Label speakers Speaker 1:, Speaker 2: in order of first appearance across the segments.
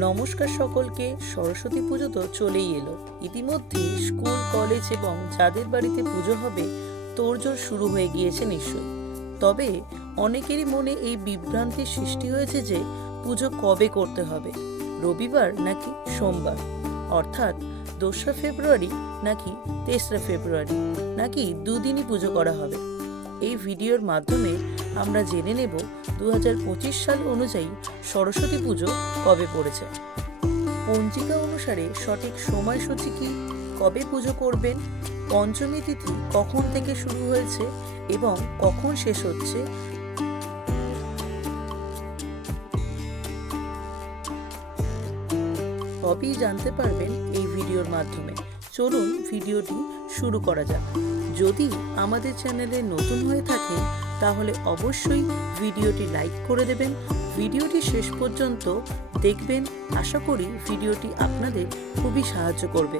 Speaker 1: নমস্কার সকলকে, সরস্বতী পুজো তো চলেই এলো। ইতিমধ্যে স্কুল, কলেজ এবং যাদের বাড়িতে পুজো হবে, তোড়জোড় শুরু হয়ে গিয়েছে নিশ্চয়ই। তবে অনেকেরই মনে এই বিভ্রান্তির সৃষ্টি হয়েছে যে পুজো কবে করতে হবে, রবিবার নাকি সোমবার? অর্থাৎ দোসরা ফেব্রুয়ারি নাকি তেসরা ফেব্রুয়ারি নাকি দুদিনই পুজো করা হবে? এই ভিডিওর মাধ্যমে আমরা জেনে নেব দু সাল অনুযায়ী সরস্বতী পুজো কবে পড়েছে। পঞ্জিকা অনুসারে সঠিক সময়সূচি কি, কবে পুজো করবেন, পঞ্চমী তিথি কখন থেকে শুরু হয়েছে এবং কখন শেষ হচ্ছে? সবই জানতে পারবেন এই ভিডিওর মাধ্যমে। চলুন ভিডিওটি শুরু করা যাক। যদি আমাদের চ্যানেলে নতুন হয়ে থাকে তাহলে অবশ্যই ভিডিওটি লাইক করে দেবেন। ভিডিওটি শেষ পর্যন্ত দেখবেন। আশা করি ভিডিওটি আপনাদের খুবই সাহায্য করবে।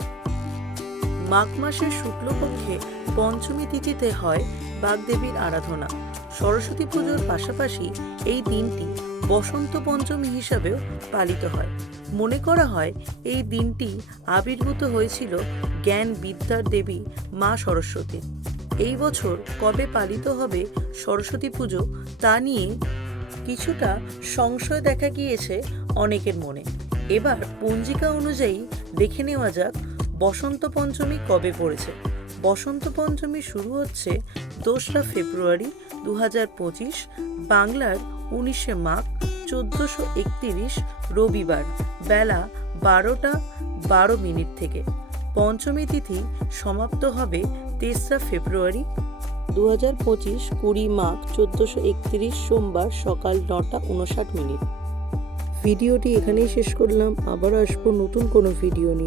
Speaker 1: মাঘ মাসের শুক্লপক্ষে পঞ্চমী তিথিতে হয় বাগদেবীর আরাধনা। সরস্বতী পুজোর পাশাপাশি এই দিনটি বসন্ত পঞ্চমী হিসাবেও পালিত হয়। মনে করা হয় এই দিনটি আবির্ভূত হয়েছিল জ্ঞান বিদ্যার দেবী মা সরস্বতী। এই বছর কবে পালিত হবে সরস্বতী পুজো তা নিয়ে কিছুটা সংশয় দেখা গিয়েছে অনেকের মনে। এবার পঞ্জিকা অনুযায়ী দেখে নেওয়া যাক বসন্ত পঞ্চমী কবে পড়েছে। বসন্ত পঞ্চমী শুরু হচ্ছে দোসরা ফেব্রুয়ারি দু বাংলার উনিশে মাঘ চোদ্দোশো একতিরিশ রবিবার বেলা বারোটা বারো মিনিট থেকে। পঞ্চমী তিথি সমাপ্ত হবে তেসরা ফেব্রুয়ারি। দু হাজার পঁচিশ কুড়ি মাঘ চোদ্দোশো একতিরিশ সোমবার সকাল নটা উনষাট মিনিট। ভিডিওটি এখানেই শেষ করলাম। আবার আসব নতুন কোনো ভিডিও নিয়ে।